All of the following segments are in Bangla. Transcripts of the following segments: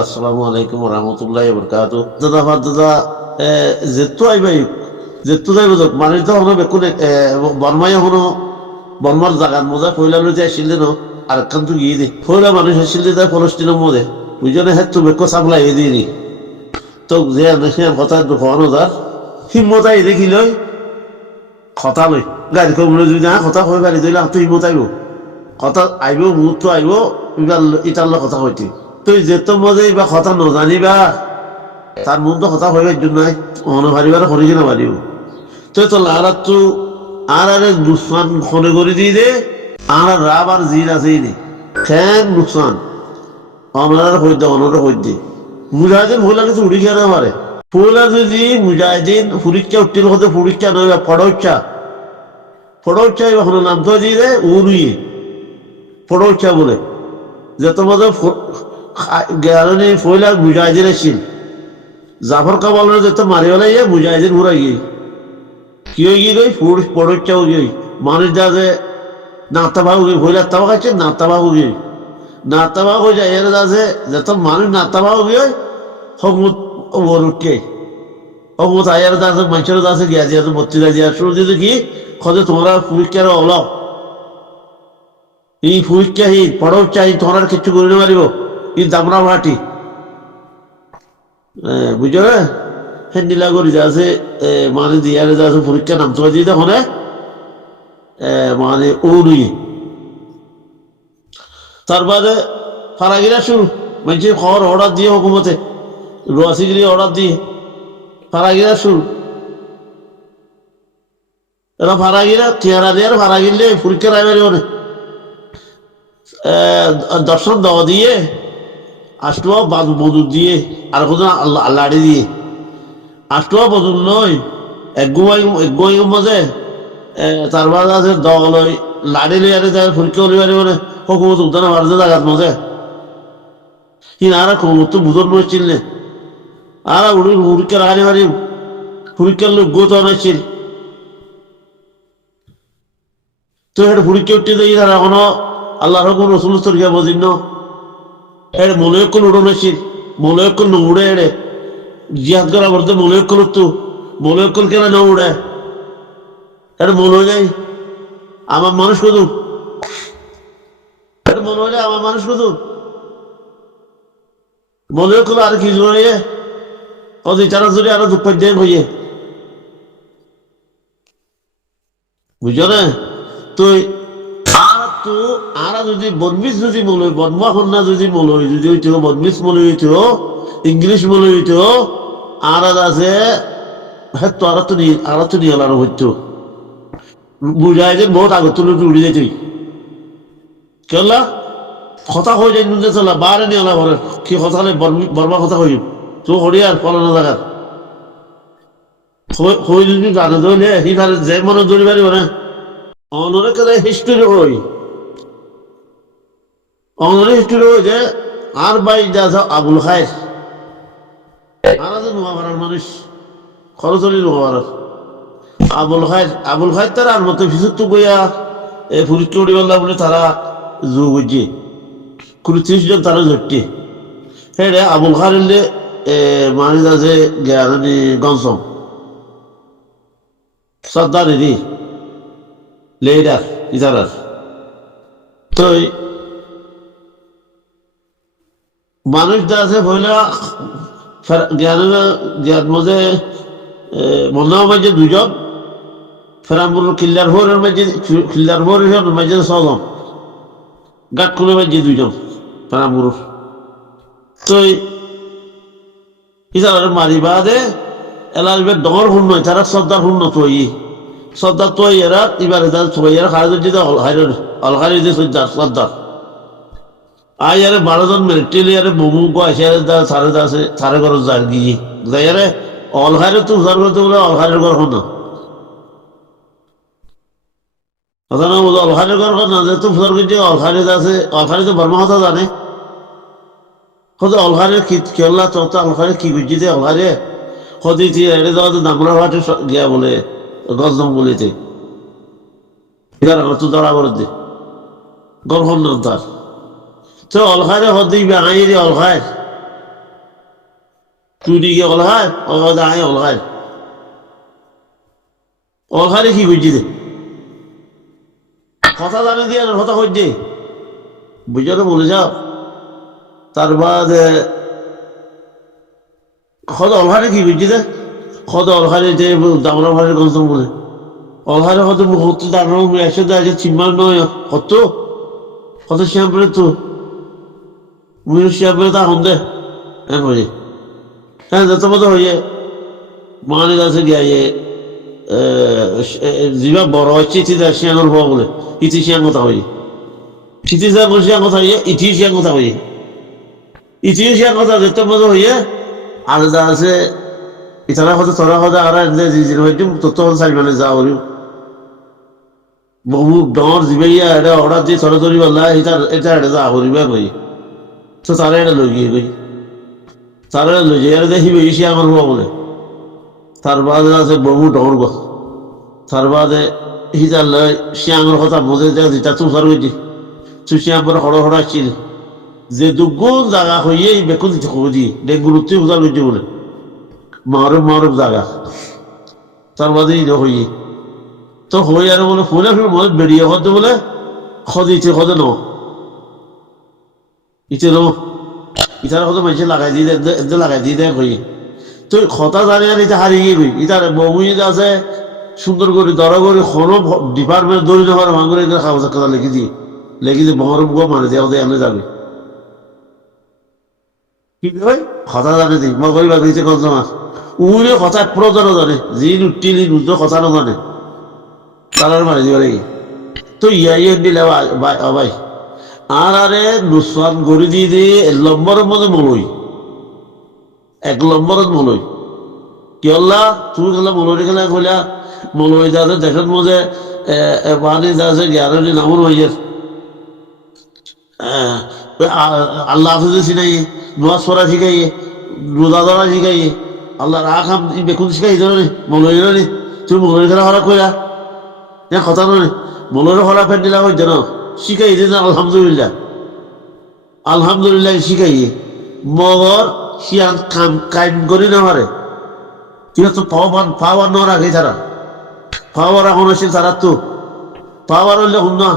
আসসালামু আলাইকুম রহমতুল্লাহ বরকাত দাদা ভাত দাদা যেতো আইবাই যেতো যাইব যাক মানে তো হলো বেকুন বর্মাই হলো বর্মার জাগার মজা ফইলা লইতে আসিলে ন আর একখান তো গিয়ে দে ফইলা মানুষ আসিলে তাই ফলস্তিনের মধ্যে বুঝলে হ্যাঁ তো বেকো সাপ্লাই এ দিয়ে তো যে সে কথা দুঃখানো যার হিম্মত আই দেখি লই কথা লই গাড়ি কমলে যদি না কথা হয়ে গাড়ি দিলে তো হিম্মত আইব কথা আইব মুহূর্ত আইব ইটার কথা হইতে তুই যেত মজে বা কথা নজানিবা তার মন তো কথা হইবার জন্য অনভারিবার করি কিনা পারিব তুই তো লাগাত তো আর আরে নুকসান খনে করে দিয়ে দে আর রাব আর জির আছেই দে খেন নুকসান অনার হইতে অনরে হইতে মুজাহিদিন ভুলা কিছু উড়ি খেয়ে না পারে ফুলা যদি মুজাহিদিন পরীক্ষা উত্তীর্ণ হতে পরীক্ষা নয় ফড়ৌচ্ছা এখন নাম তো দিয়ে দেয় উড়িয়ে ফড়ৌচ্ছা বলে যে তোমাদের জ্ঞানী ফইলা মুজাহিদিন আসছিল জাফর কামালের যত মারিওয়ালা ইয়ে মুজাহিদিন ঘুরাই গিয়ে কি হয়ে গিয়ে ফড়ৌচ্ছা গিয়ে মানুষ যা যে নাতাবা গিয়ে ফইলার তাবা খাচ্ছে নাতাবা গিয়ে নাতাবা হয়ে যায় এর আছে যত মানুষ নাতাবা গিয়ে হকমত ওরকে হকমত আয়ার আছে মানুষের আছে গিয়া দিয়ে বত্রিশ দিয়া শুরু দিয়ে কি খোঁজে তোমরা পরীক্ষার অলক এই পরীক্ষাহীন পড়াও চাই তোমার কিছু করে মারিব এই দামরা ভাটি বুঝলে হ্যাঁ নীলাগরি যা আছে মানে দিয়ারে যা আছে পরীক্ষা নাম তোমার দিয়ে দেখো মানে ও নুই তার বাদে ফারাগিরা শুরু মানুষের খবর অর্ডার দিয়ে হুকুমতে রসিগিরি অর্ডার দিয়ে ফারাগিরা শুরু এরা ফারাগিরা চেহারা দিয়ে ফারাগিলে পরীক্ষা রায় মারিব না দর্শন দেওয়া দিয়ে আসলো বদুর দিয়ে আর কোন লাড়ি দিয়ে আসলো বদুর নয় এক মাঝে তার বাদে আছে দল লাড়ি লই আরে পরীক্ষা করি পারিব না হকুমত উদ্যান মারছে জায়গার মাঝে আর তো বুধন নছিল না আর উড়ি পরীক্ষা রাখানি পারি পরীক্ষার লোক গোত অনাইছিল তো এটা পরীক্ষা উঠতে দেখি তারা এখনো আল্লাহর হুকুম রসুল তরিকা বজিন এড়ে মলয়কল উড়াইছিল মলয়কল ন উড়ে এড়ে জিহাদ করা বলতে মলয়কল উঠতো মলয়কল কেন না উড়ে এটা মনে হয়ে যায় আমার মানুষ কত এটা মনে হয়ে যায় আমার মানুষ কত মলয়কল আর কি জোড়ে কত চারা জোরে আরো দুঃখ হইয়ে বুঝছো না তুই তো আর যদি বদমিস যদি মনে হয় বদমা কন্যা যদি মনে হয় যদি হইতো বদমিস মনে হইতো ইংলিশ মনে হইতো আর আছে হ্যাঁ তো আর তো নিয়ে আলানো হইতো বুঝাই যে বহুত আগত তুলে উড়ি যেত কেলা কথা হয়ে যায় নুনে চলা বারে নিয়ে আলা ঘরে কি কথা নেই বর্মা কথা হই তো হরিয়ার ফলানো জায়গার হই যদি গানে ধরলে হিখানে যে মনে ধরি পারিব না অনেক হিস্ট্রি হই অঙ্গনে হিস্ট্রি হই যে আর বাই যা আবুল খায় আর আছে নোয়াপাড়ার মানুষ খরচলি নোয়াপাড়ার আবুল খায় তারা আর মতো ভিসুর তো গইয়া এই পরীক্ষা উড়ি বললা বলে তারা যোগ হইছে 30 জন তারা ধরছে হ্যাঁ আবুল খার মানুষ আছে জ্ঞানী গঞ্চম সর্দার এরি লেডার ইতারার তো মানুষ যা আছে ভইলা জ্ঞান মধ্যে মন্নাও মাঝে দুজন ফেরামুর কিল্লার ভোরের মাঝে 6 জন গাট খুলে মাঝে 2 জন ফেরামুর তো ইতার মারিবা দে এলার ডর হুন নয় তারা সর্দার হুন ন তো সর্দার তো এরা এবারে এরা খারাপ যদি অলহারি যে সর্দার আই আরে 12 জন মিলিটারি আরে মোমু কো আসে সারে আছে সারে ঘর যার গিয়ে যাই আরে অলহারে তো উজার করতে বলে অলহারের ঘর হন কথা না বলো অলহারের ঘর না যে তো উজার করছে অলহারে তো বর্মা কথা জানে কত অলহারে কি খেলা চলতে অলহারে কি বুঝছি দে অলহারে কদিতে এড়ে যাওয়া তো দামরা ভাটে গিয়া বলে গজম বলিতে তো দড়া করে দে গর্ভ নাম তার তো অলখারে হদিবে আইরে অলখায় তুই দিকে অলহায় দাঁড়ায় অলহারে কি করছি দে কথা জানে দিয়ে কথা হচ্ছে বুঝে তো বলে যাও তার বাদে খদ অলহারে কি করছি দে খদ অলহারে যে দামরা ভারের গঞ্জ বলে অলহারে হয়তো মুহূর্তে দাঁড়ানো এসে দেয় যে চিম্বার নয় কত শ্যাম্পের তো শ্যাম্পের তা হন দে হ্যাঁ হয়ে হ্যাঁ যত মতো হয়ে মানে কাছে গিয়ে যিবা বড় হচ্ছে ইতিদা শিয়াঙর হওয়া বলে ইতি শিয়াং কথা হই ইতিজা শিয়াং কথা হইয়ে ইতি শিয়াং কথা হইয়ে ইতি শিয়াং কথা যত মতো হইয়ে আর যা আছে ইতারা হতে তোরা হতে আর হইতুম তত চাই মানে যা করিম বহু ডর দিবাইয়া এটা অর্ডার দিয়ে থরে ধরি বললা এটা এটা যা করিবা কই তো তারা এটা লই গিয়ে কই তারা লই যাই আর দেখিবে শিয়াঙর হওয়া বলে তার বাদে আছে বহু ডর গো তার বাদে হিজার লয় শিয়াঙর কথা বোঝে যায় যেটা তুষার হয়েছে তুই শিয়াং পরে হড় হড় আসছিল যে দুগুণ জায়গা হইয়ে বেকুন দিতে খুঁজি ডেঙ্গুরুত্তি উজার হয়েছে বলে মারুফ জায়গা তার বাদে ইনো হইয়ে তো হই আর বলে ফুলে ফির মনে বেরিয়ে হতে বলে খদে ন ইতে ন ইটার কথা মানুষে লাগাই দিয়ে দেয় হইয়ে তো কথা জানি আর এটা হারিয়ে গিয়ে ইটার বমুই আছে সুন্দর করে দরা করে কোনো ডিপার্টমেন্ট দৌড়ি নেওয়ার ভাঙরে কাগজ কথা লিখে দিয়ে বহরম গো মানে দেওয়া দেয় এমনি যাবে কি কই কথা জানে দিই মই কই বাগিছে কত মাস উড়ে কথা প্রজন জানে যি উঠিলি নুজ কথা নাজানে তারার মারি দিবা লাগি তো ইয়ে দিলে ভাই আর আরে নুসওয়ান গড়ি দিয়ে লম্বরের মধ্যে মলই 1 নম্বরত মলই কি আল্লাহ তুমি খেলা মলরি খেলা কইলা মলই যাতে দেখেন মজে বানি যাচ্ছে 11 দিন আমন হইয়ে আল্লাহ হাফিজ শিখাইয়ে নোয়াজ পড়া শিখাইয়ে রোজা ধরা শিখাইয়ে আল্লাহ রাখ বেকুন শিখাই ধরে মলই নি তুমি মলরি খেলা হরা কইলা কথা নয় মলরি হরা ফের দিলা হইতে না শিখাই দিন আলহামদুলিল্লাহ শিখাইয়ে মগর শিয়ান কাম করি না পারে ঠিক আছে পাওয়ার ন রাখে তারা পাওয়ার এখন আসছিল তারা তো পাওয়ার হইলে শুন না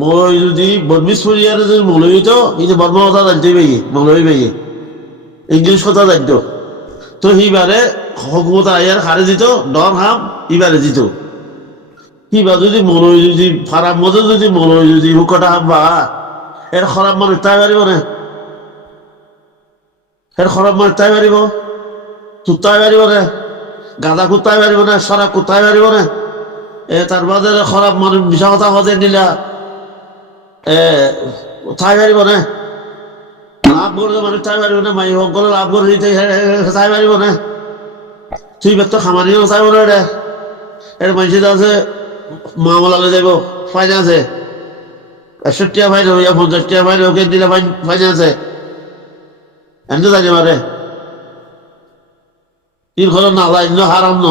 মই যদি বদমিস পরিয়ার যদি মলই হইতো এই যে বর্মা কথা জানতে পাইয়ে মলই পাইয়ে ইংলিশ কথা জানতো তো সেইবারে হকুমত আয়ার হারে দিত ডর হাম ইবারে দিত কিবা যদি মলই যদি ফারাম মতো যদি মলই যদি হুকটা হাম বা এর খারাপ মানুষ তাই পারিব না এর খারাপ মানুষ তাই পারিব তুতাই পারিব না গাঁদা কুতাই পারিব না সরা কুতাই পারিব না তার বাদে খারাপ মানুষ মিশা কথা হতে নিলা তাই পারিব না লাভ করে মানুষ তাই পারিব না মাই সকলে লাভ করে দিতে তাই পারিব না তুই বেত খামারিও চাইব না রে এর মানুষ আছে মামলালে যাব ফাইন্যান্সে 61 টাকা ফাইন হইয়া 50 টাকা ফাইন ওকে দিলে ফাইন্যান্সে এমনি যাইতে পারে তিন খরচ না যাই হারাম ন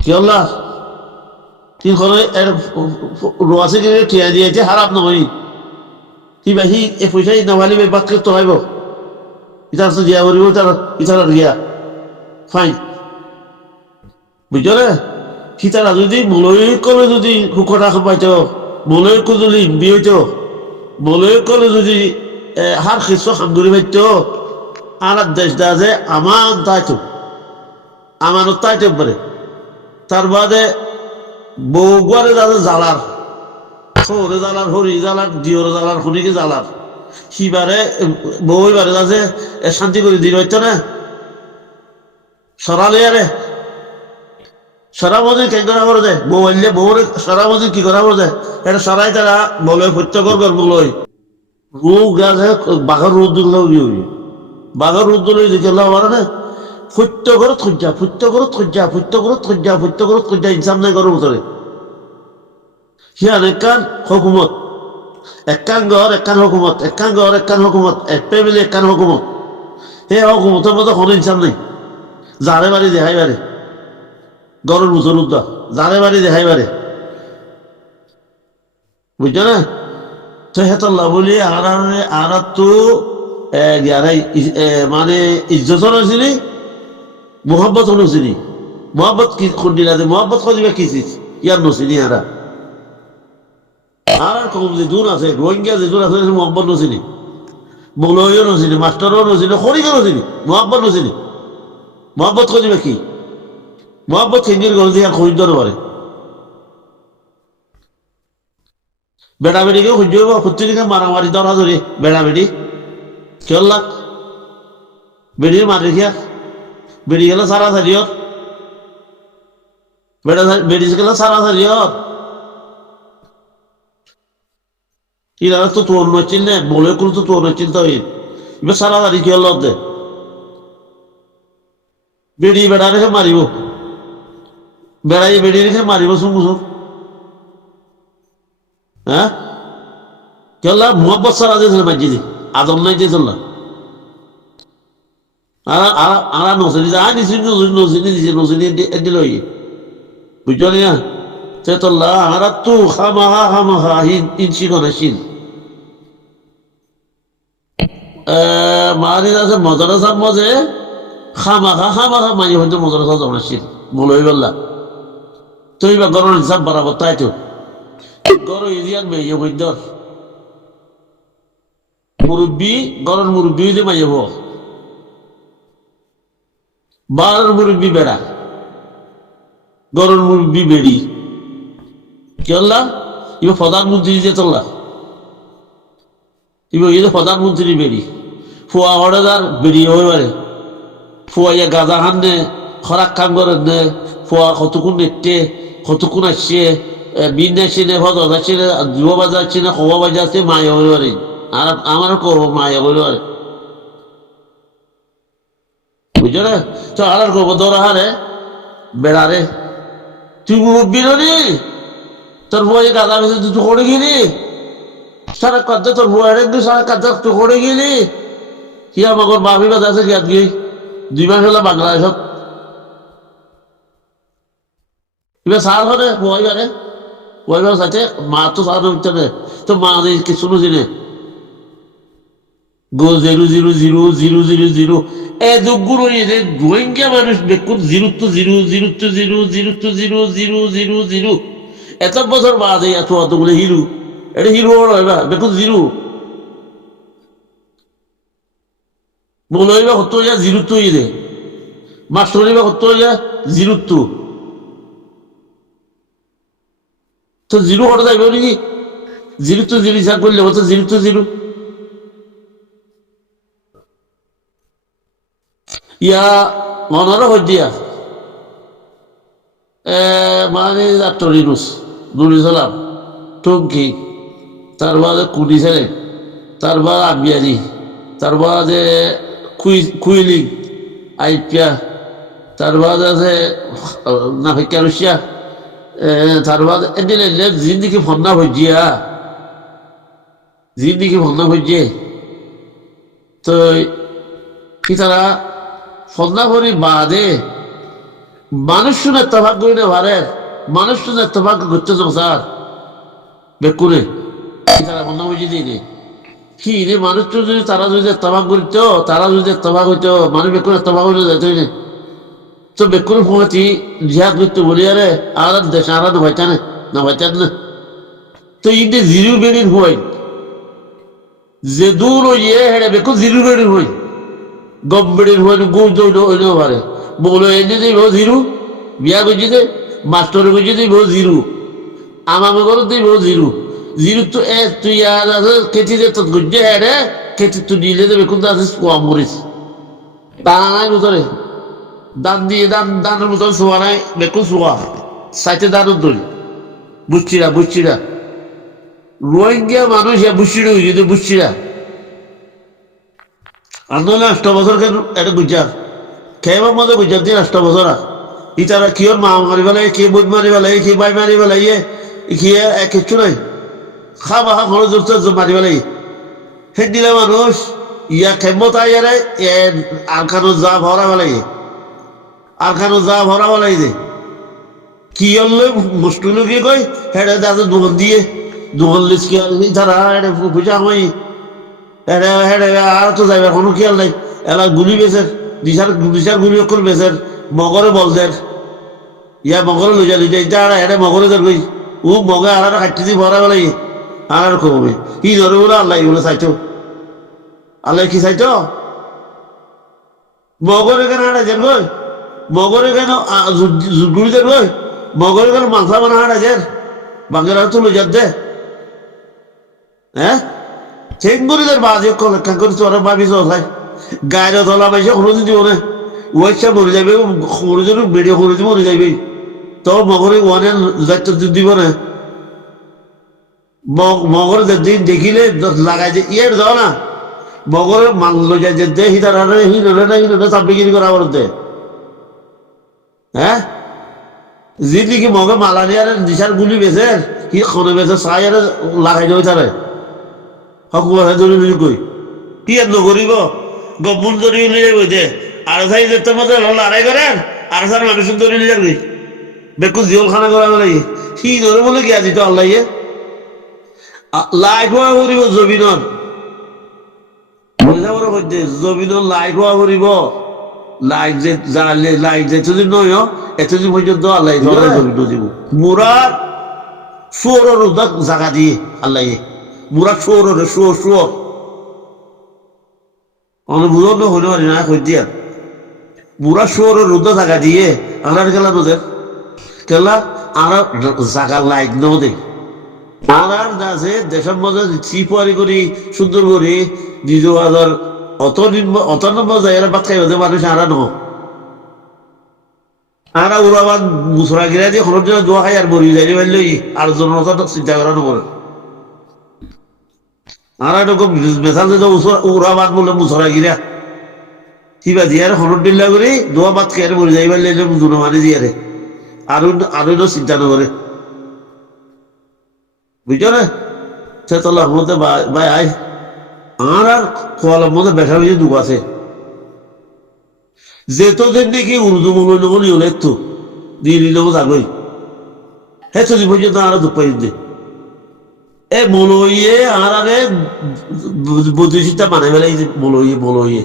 কি হল্লা তিন খরচ এর রোয়াছে কিনে ঠিয়া দিয়েছে হারাম নহয় কি বাহি এ পয়সা নাভালি বাক্য তো হইব ইতার তো দিয়া করিব ইতার গিয়া ফাইন বুঝছো রে সীতারা যদি মলয় করে যদি হুকটা পাইত মলয় যদি বিয়ে হইত মলয় করে যদি হার খিস খামদুরি পাইত আর দেশ দা যে আমার তাইতো আমানত তাইতে পারে তার বাদে বউগুয়ারে যাতে জ্বালার সৌরে জ্বালার হরি জ্বালার দিওর জ্বালার হরিকে জ্বালার সিবারে বউবারে যাতে শান্তি করে দিন হইতো না সরালে আরে সরামজি কেন করা করে দে বউ আনলে বউর সরামজি কি করা করে দে এটা সরাই তারা বলে প্রত্যেকর গর্বলই রোগ গাছে বাঘর রোদ দিলেও ইয়ে বাঘর রোদ দিলে দিকে পারে না প্রত্যেকর থজ্জা ইনসাম নাই গরম ভিতরে সিয়ান একান হকুমত একান ঘর একান হকুমত একান ঘর একান হকুমত এক ফ্যামিলি একান হকুমত সেই হকুমতের মতো কোনো ইনসাম নেই যারে বাড়ি দেখাই বারে গরুর মুসর উদ্দা যারে বাড়ি দেখাই বারে বুঝছো না তো হেতল্লা বলি আর তো জ্ঞানাই মানে ইজ্জতর হয়েছিনি মোহাম্মত হনুছিনি মোহাম্মত কি খুন্ডিলাতে মোহাম্মত খদিবা কিছিস ইয়ার নছিনি আর কম যে দূর আছে রোহিঙ্গা যে দূর আছে মোহাম্মত নছিনি মৌলভীও নছিনি মাস্টারও নছিনি খরিকে নছিনি মোহাম্মত নছিনি মোহাম্মত খদিবা কি মোহাম্মদ খেঞ্জির গল দিয়ে আর খরিদ্দ পারে বেড়া বেড়িকে সহ্য হব প্রত্যেকে মারামারি ধরা ধরে বেড়া বেড়ি কেউ লাখ বেড়ির মার রেখিয়া বেড়ি গেলে সারা সারিয়ত বেড়া বেড়ি গেলে সারা সারিয়ত ইরা তো তোর নচিন নে বলে কোনো তো তোর নচিন তো এবার সারা সারি কেউ লদ দে বেড়ি বেড়া রেখে মারিব বেড়াই বেড়ি রেখে মারিব সুমুসুম হ্যাঁ কেলা মোহাম্মদ সারা দিয়েছিল মাইজি আদম নাই দিয়েছিল না আর নসিনি আয় নিছি নসিনি দিছে নসিনি দিল বুঝছো না সে তোল্লা আর তু খামাহা খামাহা ইনসি গনেশিন মারি আছে মজারা মজে খামাখা খামাখা মাঝে হয়তো মজারা জমাশিন বলই বললা তুই বা গরম হিসাব বাড়াবো তাই তো গরম ইজিয়ান মেয়ে বৈদ্যর মুরব্বী গরম মুরব্বী যে মাইয়ে হোক বার মুরব্বী বেড়া গরম মুরব্বী বেড়ি কি হল্লা ইবা প্রধানমন্ত্রী যে চললা ইবা এই প্রধানমন্ত্রী বেড়ি ফুয়া হড়েদার বেড়ি হয়ে পারে ফুয়া ইয়া গাঁজা খান নে খরাক খান করেন নে ফুয়া কতক্ষণ নেটে কতক্ষণ আসছে বিন আসছে নে ভদ আসছে না যুব বাজার আসছে না কবা বাজার আসছে মায়া হয়ে পারে আর আমারও করবো মায়া হয়ে পারে বুঝছো না তো আর করবো দৌড়া হারে বেড়ারে তুই মুরব্বী নি তোর বই গাঁদা বেশি তুই করে গেলি সারা কাঁদতে তোর বই সারা কাঁদতে তুই করে গেলি কি আমার বাপি বাদ আছে কি আজকে 2 মাস হলো বাংলাদেশত এবার সার হলে বইবারে বইবার সাথে মা তো সার হচ্ছে তো মা কিছু নুজিনে গো 0 0 0 0 0 0 এ দুগুলো রোহিঙ্গা মানুষ বেকুন 0 to 0 0 to 0 0 to 0 0 0 0 এত বছর বাদে এত অতগুলো হিরো এটা হিরো হয় বা বেকুন 0 বলইবা হতো ইয়া 0 to ইয়ে মাস্টরিবা হতো ইয়া 0 to তো 0 হতে যাইব নাকি 0 to 0 হিসাব করলে হতো 0 to 0 ইয়া মনারও হইয়া মানে ডাক্তার ইনুস নুরুল সালাম টঙ্কি তার বাদে কুড়ি ছেলে তার বাদ আবিয়ারি তার বাদে কুইলিং আইপিয়া তার বাদ আছে নাফিকা রুশিয়া তার বাদ এদিন জিন্দিগি ফন্না হইয়া জিন্দিগি ফন্না হইয়ে তো কি তারা ফন্না করি বাদে মানুষ শুনে তফাক করি না ভারে মানুষ শুনে তফাক করতে সংসার বেকুনে তারা ফন্না বুঝি দিই কি রে মানুষ তো যদি তারা যদি তফাক করিত তারা যদি তফাক হইতো মানুষ বেকুনে তফাক হইলে যেত তো বেকুনে ফোঁতি জিহাদ করতে বলি আরে আর দেশ আর না ভাইতান না তো ইন্দে জিরো বেড়ির হই যে দূর হইয়ে হেড়ে বেকু জিরো বেড়ির হই গম্বেড়ির হইলে গুড় হইলেও পারে বলো এনে দিই বহু জিরো বিয়া করছি যে মাস্টার করছি দিই বহু জিরো আমাকে করো তুই বহু জিরো জিরো তো তুই আর আছে খেতে যে তোর গুজে হেড়ে খেতে তুই নিলে দেবে কিন্তু আছে কম করিস দানা নাই ভিতরে দান দিয়ে দানের মতন শোয়া নাই বেকুন শোয়া সাইতে দানের দড়ি বুঝছিরা রোহিঙ্গা মানুষ বুঝছিড়া হয়ে যেত বুঝছিরা আন্দোলন 8 বছর কেন এটা গুজার খেয়েবার মধ্যে গুজার দিন 8 বছর ইতারা কিয়র মা মারি পেলাই কি বুধ মারি পেলাই কি বাই মারি পেলাই কি কিচ্ছু নাই খাওয়া খরচ মারি পেলাই সেই দিলে মানুষ ইয়া ক্ষমতা ইয়ারে আরখানো যা ভরা পেলাই আরখানো যা ভরা পেলাই যে কি হলে মুশকিল কি কই হেডে দাদা দোকান দিয়ে দোকান লিস কি তারা এটা পয়সা হয় হেডে হেডে আর তো যাইবার কোনো খেয়াল নাই। এলা গুলি বেচের, দিশার গুলি অক্ষর বেচের, মগরে বলদের, ইয়া মগরে লইয়া লইয়া ইটা আর হেডে মগরে যার গই, ও মগে আর খাইতে দি ভরা বেলাই আর কমে কি ধরে বলে আল্লাহ বলে চাইতো, আল্লাহ কি চাইতো মগরে কেন হাঁটা যার গই, মগরে কেন গুলি যার গই, মগরে কেন মাংসা বানা হাঁটা যার বাংলার তো লইয়ার দে, হ্যাঁ চেঙ্গুরিদের বাজে লেখা করেছে ওরা ভাবিস ভাই গায়ের তলা পাইছে খরচ দিব না ওইসা মরে যাবে খরচের বেড়ে খরচ মরে যাবে তো মগরে ওয়ানের দায়িত্ব দিব না মগর দিন দেখিলে লাগাই যে ইয়ের দাও না মগরে মানলো যায় যে দে হিতার হিরোরে না হিরোরে চাপিগিরি করা বলতে হ্যাঁ জিদিকে মগে মালানি আর দিশার গুলি বেছে কি খনে বেছে চাই আর লাগাই দেবে তারে হকুয়ারে ধরে কই কি আর নকরিব গপুন ধরে নিয়ে যাবো দে আর ভাই যে তোমাদের লড়াই করেন আর স্যার মানুষ ধরে নিয়ে যাবি বেকুল জিওল খানা করা বলে কি ধরে বলে কি আজি তো আল্লাহ লাইক হওয়া করিব জবিনর বুঝা বড় হচ্ছে জবিনর লাইক হওয়া করিব লাইক যে জানলে লাইক যে যদি নয় এতদিন পর্যন্ত আল্লাহ ধরে জবিন দিব মুরার সুরের উদ্যোগ জায়গা দিয়ে আল্লাহ মুরার সুরের সুর অনুবোধন হইতে পারি না কই দিয়া বুড়া শুয়োরের রুদ্র জায়গা দিয়ে আনার খেলা নদের খেলা আর জায়গা লাইক নদে আর আছে দেশের মধ্যে চিপারি করি সুন্দর করি নিজ বাজার অত নম্বর জায়গা বাদ খাই মানুষ আরা ন আরা উড়াবাদ মুসরা গিরা দিয়ে খরচ দোয়া খাই আর মরি যাই পারলে আর জনতা চিন্তা করা নকরে আর এরকম মেশাল যে উড়াবাদ বলে মুসরা গিরা কিবা দিয়ার হরণ দিল্লা করে দোয়া বাদ খেয়ে মরে যাই পারলে দুনো মানে দিয়ারে আরো চিন্তা নকরে বুঝছো না সে তোলা মধ্যে ভাই আয় আর খোয়ালার মধ্যে বেঠা বেশি দুঃখ আছে যেতদিন নাকি উর্দু মূল নবনি হলে একটু দিয়ে নিলেও যাগই হে চলি পর্যন্ত আরো দুঃখ পাই দে এ মলইয়ে আর আরে বৈদেশিকটা মানে ফেলাই মলইয়ে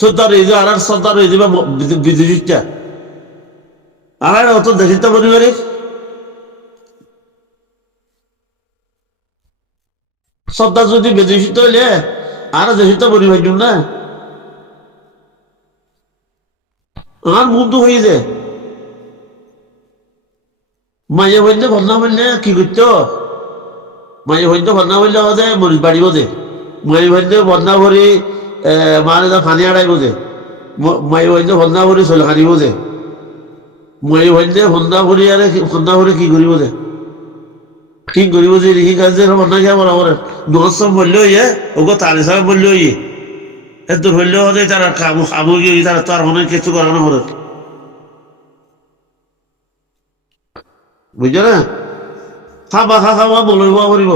সর্দার এই যে আর সর্দার এই যে বিদেশিকটা আর অত দেশিকটা পরিবারের সর্দার যদি বিদেশিত হইলে আর দেশিকটা পরিবার না আর মুখ তো হয়ে যায় মাঝে বললে ভন্না বললে কি করতো মাঝে বলতে ভন্না বললে আমাদের মরিচ বাড়িব দে মাঝে বললে ভন্না ভরি মানে ফানি আড়াইব দে মাঝে বললে ভন্না ভরি চল খানিব দে মাঝে বললে ভন্না ভরি আর ভন্না ভরি কি করিব দে কি করিব যে রিখি কাজে ভন্না খেয়ে বরাবর দশ সব বললেও ইয়ে ওকে তালি সাহেব বললেও ইয়ে এত বললেও হতে তারা খাবো গিয়ে তারা তো আর অনেক কিছু করানো হলো বুঝছো না খাবা খাবা বলব করিব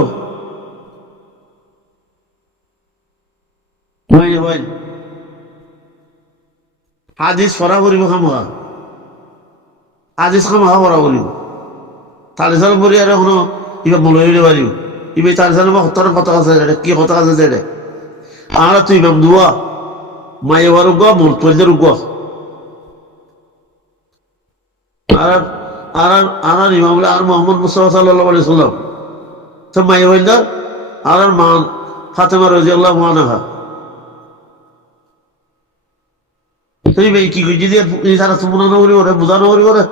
হাদিস ফরা করিব খামা হাদিস খামা ফরা করিব তালি সাল পরি আর এখনো ইবা বলে হইলে পারিব ইবে তালি সাল হত্যার কথা আছে কি কথা আছে যে আর তুই ইমাম দুয়া মায়ে বারু গা মোর তোদের গা আর আর আর ইমাম আর মোহাম্মদ মুস্তাফা সাল্লাল্লাহু আলাইহি সাল্লাম তো মায়ে বলদা আর মা ফাতেমা রাদিয়াল্লাহু আনহা তুই ভাই কি কই যদি তারা সুমনা নগরী ওরে বুঝা নগরী করে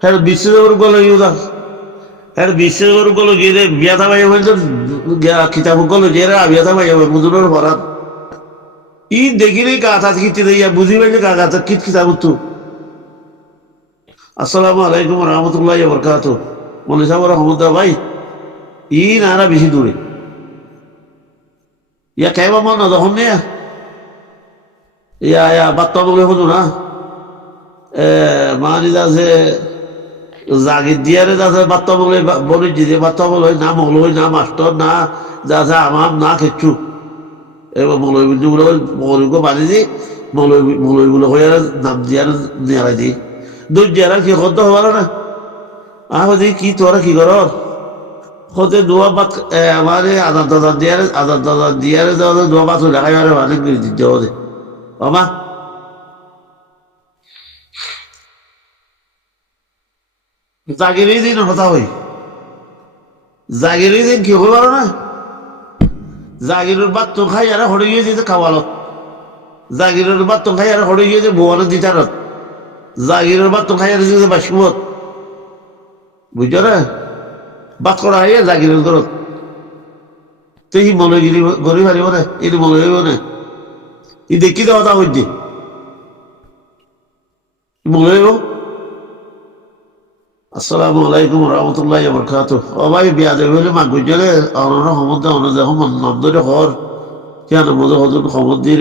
হ্যাঁ বিশ্বের গলো ইউদা হ্যাঁ বিশ্বের গলো গিয়ে বিয়াতা ভাই বলতো কিতাব গলো গিয়ে বিয়াতা ভাই মুজুরের ভরাত ই দেখিলে কাঁথা কিতে দিয়া বুঝি পাইলে কাঁথা কিত কিতাব তো আসসালামু আলাইকুম রহমতুল্লাহ বরকাত মনে সাহেব রহমতুল্লাহ ভাই ই নারা বেশি দূরে ইয়া কেবা মন না যখন নিয়ে ইয়া বাত্তা বলে হতো না মানি আছে জাগির দিয়ারে যাচ্ছে বাত্তা বলে বলে দিদি বাত্তা বলে না মৌলই না মাস্টার না যাচ্ছে আমার না খেচ্ছু এবার মৌলগুলো মৌলগুলো বানিয়ে দিই মৌলগুলো হয়ে নাম দিয়ে নেড়াই দিই দুই দিয়ারা কি করতে হবার না আহ দি কি তোরা কি কর হতে দোয়া বাত আমারে আদার দাদা দিয়ারে যাওয়া দোয়া বাত দেখাই পারে অনেক দিতে হবে বাবা জাগিরি দিন কথা হই জাগিরি দিন কি হতে পারো না জাগিরের বাত তো খাই আর হড়ে গিয়েছে খাওয়ালো জাগিরের বাত তো খাই আর হড়ে গিয়েছে বোয়ারের দিতারত জাগিরের বাত তো খাই আর দিয়েছে বাসমত বুঝছো না বাত করা হয় জাগিরের ঘরত তুই মলগিরি গড়ি পারিব না এটি মনে হইব না ই দেখি তো কথা হইতে মনে হইব আসসালামু আলাইকুম রহমতুল্লাহ বরকাত ও ভাই বিয়া দেবে হলে মা গুজরে অনর সমুদ্র অনদের নন্দরে হর কেন মজা হজুর খবর দিয়ে